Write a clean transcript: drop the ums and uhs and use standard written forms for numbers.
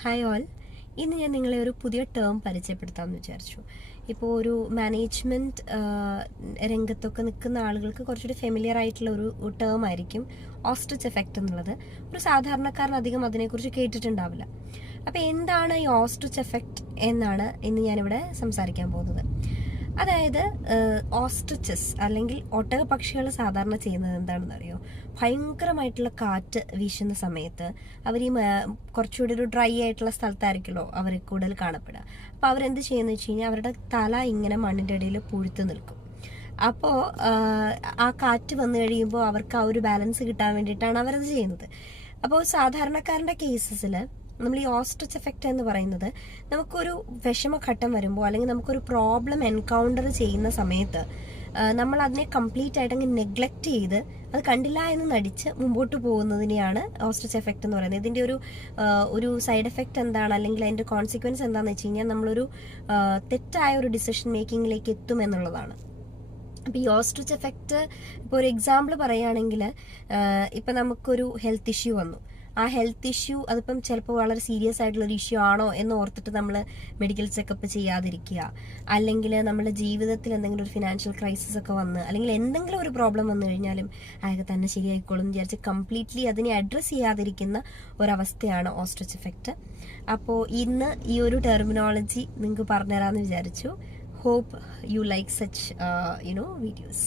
Hi all. ഇന്ന് ഞാൻ നിങ്ങളെ ഒരു പുതിയ ടേം പരിചയപ്പെടുത്താമെന്ന് വിചാരിച്ചു. ഇപ്പോൾ ഒരു മാനേജ്മെൻറ്റ് രംഗത്തൊക്കെ നിൽക്കുന്ന ആളുകൾക്ക് കുറച്ചുകൂടി ഫെമിലിയർ ആയിട്ടുള്ള ഒരു ടേം ആയിരിക്കും ഓസ്ട്രിച്ച് എഫക്റ്റ് എന്നുള്ളത്. ഒരു സാധാരണക്കാരൻ അധികം അതിനെക്കുറിച്ച് കേട്ടിട്ടുണ്ടാവില്ല. അപ്പോൾ എന്താണ് ഈ ഓസ്ട്രിച്ച് എഫക്റ്റ് എന്നാണ് ഇന്ന് ഞാനിവിടെ സംസാരിക്കാൻ പോകുന്നത്. അതായത് ഓസ്ട്രിച്ചസ് അല്ലെങ്കിൽ ഒട്ടകപക്ഷികൾ സാധാരണ ചെയ്യുന്നത് എന്താണെന്ന് അറിയോ? ഭയങ്കരമായിട്ടുള്ള കാറ്റ് വീശുന്ന സമയത്ത് അവർ ഈ കുറച്ചുകൂടി ഒരു ഡ്രൈ ആയിട്ടുള്ള സ്ഥലത്തായിരിക്കുമല്ലോ അവർ കൂടുതൽ കാണപ്പെടുക. അപ്പോൾ അവരെന്ത് ചെയ്യുന്നത് വെച്ച് കഴിഞ്ഞാൽ അവരുടെ തല ഇങ്ങനെ മണ്ണിൻ്റെ ഇടയിൽ പുഴുത്ത് നിൽക്കും. അപ്പോൾ ആ കാറ്റ് വന്നു കഴിയുമ്പോൾ അവർക്ക് ആ ഒരു ബാലൻസ് കിട്ടാൻ വേണ്ടിയിട്ടാണ് അവരത് ചെയ്യുന്നത്. അപ്പോൾ സാധാരണക്കാരൻ്റെ കേസസിൽ നമ്മൾ ഈ ഓസ്ട്രിച്ച് എഫക്റ്റ് എന്ന് പറയുന്നത് നമുക്കൊരു വിഷമഘട്ടം വരുമ്പോൾ അല്ലെങ്കിൽ നമുക്കൊരു പ്രോബ്ലം എൻകൗണ്ടർ ചെയ്യുന്ന സമയത്ത് നമ്മൾ അതിനെ കംപ്ലീറ്റ് ആയിട്ട് അങ്ങ് നെഗ്ലക്റ്റ് ചെയ്ത് അത് കണ്ടില്ല എന്ന് നടിച്ച് മുമ്പോട്ട് പോകുന്നതിനെയാണ് ഓസ്ട്രിച്ച് എഫക്റ്റ് എന്ന് പറയുന്നത്. ഇതിൻ്റെ ഒരു സൈഡ് എഫക്റ്റ് എന്താണ് അല്ലെങ്കിൽ അതിൻ്റെ കോൺസിക്വൻസ് എന്താണെന്ന് വെച്ച് കഴിഞ്ഞാൽ നമ്മളൊരു തെറ്റായ ഒരു ഡിസിഷൻ മേക്കിങ്ങിലേക്ക് എത്തും എന്നുള്ളതാണ്. അപ്പോൾ ഈ ഓസ്ട്രിച്ച് എഫക്റ്റ് ഇപ്പോൾ ഒരു എക്സാമ്പിൾ പറയുകയാണെങ്കിൽ ഇപ്പം നമുക്കൊരു ഹെൽത്ത് ഇഷ്യൂ വന്നു. ആ ഹെൽത്ത് ഇഷ്യൂ അതിപ്പം ചിലപ്പോൾ വളരെ സീരിയസ് ആയിട്ടുള്ളൊരു ഇഷ്യൂ ആണോ എന്ന് ഓർത്തിട്ട് നമ്മൾ മെഡിക്കൽ ചെക്കപ്പ് ചെയ്യാതിരിക്കുക, അല്ലെങ്കിൽ നമ്മുടെ ജീവിതത്തിൽ എന്തെങ്കിലും ഒരു ഫിനാൻഷ്യൽ ക്രൈസിസ് ഒക്കെ വന്ന് അല്ലെങ്കിൽ എന്തെങ്കിലും ഒരു പ്രോബ്ലം വന്നു കഴിഞ്ഞാലും അയാൾക്ക് തന്നെ ശരിയായിക്കോളും എന്ന് വിചാരിച്ച് കംപ്ലീറ്റ്ലി അതിനെ അഡ്രസ്സ് ചെയ്യാതിരിക്കുന്ന ഒരവസ്ഥയാണ് ഓസ്ട്രിച്ച് എഫക്റ്റ്. അപ്പോൾ ഇന്ന് ഈ ഒരു ടെർമിനോളജി നിങ്ങൾക്ക് പറഞ്ഞുതരാമെന്ന് വിചാരിച്ചു. Hope you like such videos.